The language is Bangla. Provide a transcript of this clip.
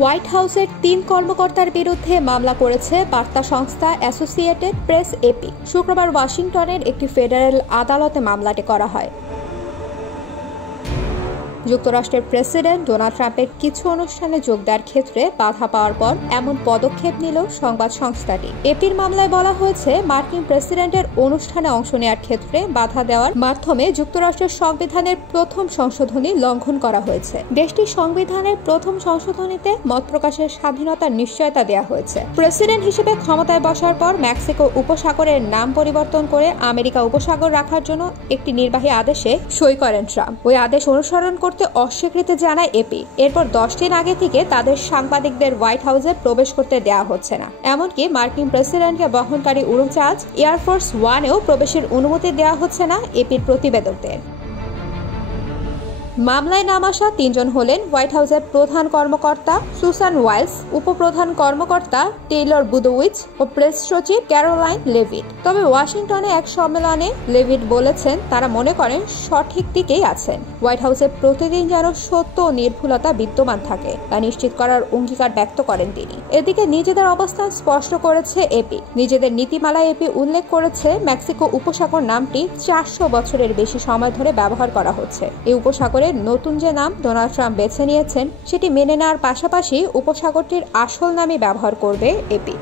হোয়াইট হাউসের ৩ কর্মকর্তার বিরুদ্ধে মামলা করেছে বার্তা সংস্থা অ্যাসোসিয়েটেড প্রেস এপি। শুক্রবার ওয়াশিংটনের একটি ফেডারেল আদালতে মামলাটি করা হয়। যুক্তরাষ্ট্রের প্রেসিডেন্ট ডোনাল্ড ট্রাম্পের কিছু অনুষ্ঠানে যোগ দেওয়ার ক্ষেত্রে বাধা পাওয়ার পর এমন পদক্ষেপ নিল সংবাদ সংস্থাটি। এপির মামলায় বলা হয়েছে, মার্কিন প্রেসিডেন্টের অনুষ্ঠানে অংশ নেওয়ার ক্ষেত্রে বাধা দেওয়ার মাধ্যমে যুক্তরাষ্ট্রের সংবিধানের প্রথম সংশোধনী লঙ্ঘন করা হয়েছে। দেশটির সংবিধানের প্রথম সংশোধনীতে মত প্রকাশের স্বাধীনতার নিশ্চয়তা দেওয়া হয়েছে। প্রেসিডেন্ট হিসেবে ক্ষমতায় বসার পর মেক্সিকো উপসাগরের নাম পরিবর্তন করে আমেরিকা উপসাগর রাখার জন্য একটি নির্বাহী আদেশে সই করেন ট্রাম্প। ওই আদেশ অনুসরণ করতে অস্বীকৃতি জানায় এপি। এরপর 10 দিন আগে থেকে তাদের সাংবাদিকদের হোয়াইট হাউসে প্রবেশ করতে দেওয়া হচ্ছে না। এমনকি মার্কিন প্রেসিডেন্টকে বহনকারী উড়োজাহাজ এয়ারফোর্স ওয়ানেও প্রবেশের অনুমতি দেওয়া হচ্ছে না এপির প্রতিবেদকদের। মামলায় নাম আসা 3 জন হলেন হোয়াইট হাউসের প্রধান কর্মকর্তা সুসান ওয়াইলস, উপপ্রধান কর্মকর্তা টেইলর বুদউইচ ও প্রেস সচিব ক্যারোলাইন লেভিট। তবে ওয়াশিংটনে এক সম্মেলনে লেভিট বলেছেন, তারা মনে করেন সঠিক দিকেই আছেন। হোয়াইট হাউসে প্রতিদিন যেন সত্য ও নির্ভুলতা বিদ্যমান থাকে তা নিশ্চিত করার অঙ্গীকার ব্যক্ত করেন তিনি। এদিকে নিজেদের অবস্থান স্পষ্ট করেছে এপি। নিজেদের নীতিমালায় এপি উল্লেখ করেছে, মেক্সিকো উপসাগর নামটি 400 বছরের বেশি সময় ধরে ব্যবহার করা হচ্ছে। এই উপসাগরে নতুন যে নাম ডোনাল্ড ট্রাম্প বেছে নিয়েছেন সেটি মেনে নেওয়ার পাশাপাশি উপসাগরটির আসল নামই ব্যবহার করবে এপি।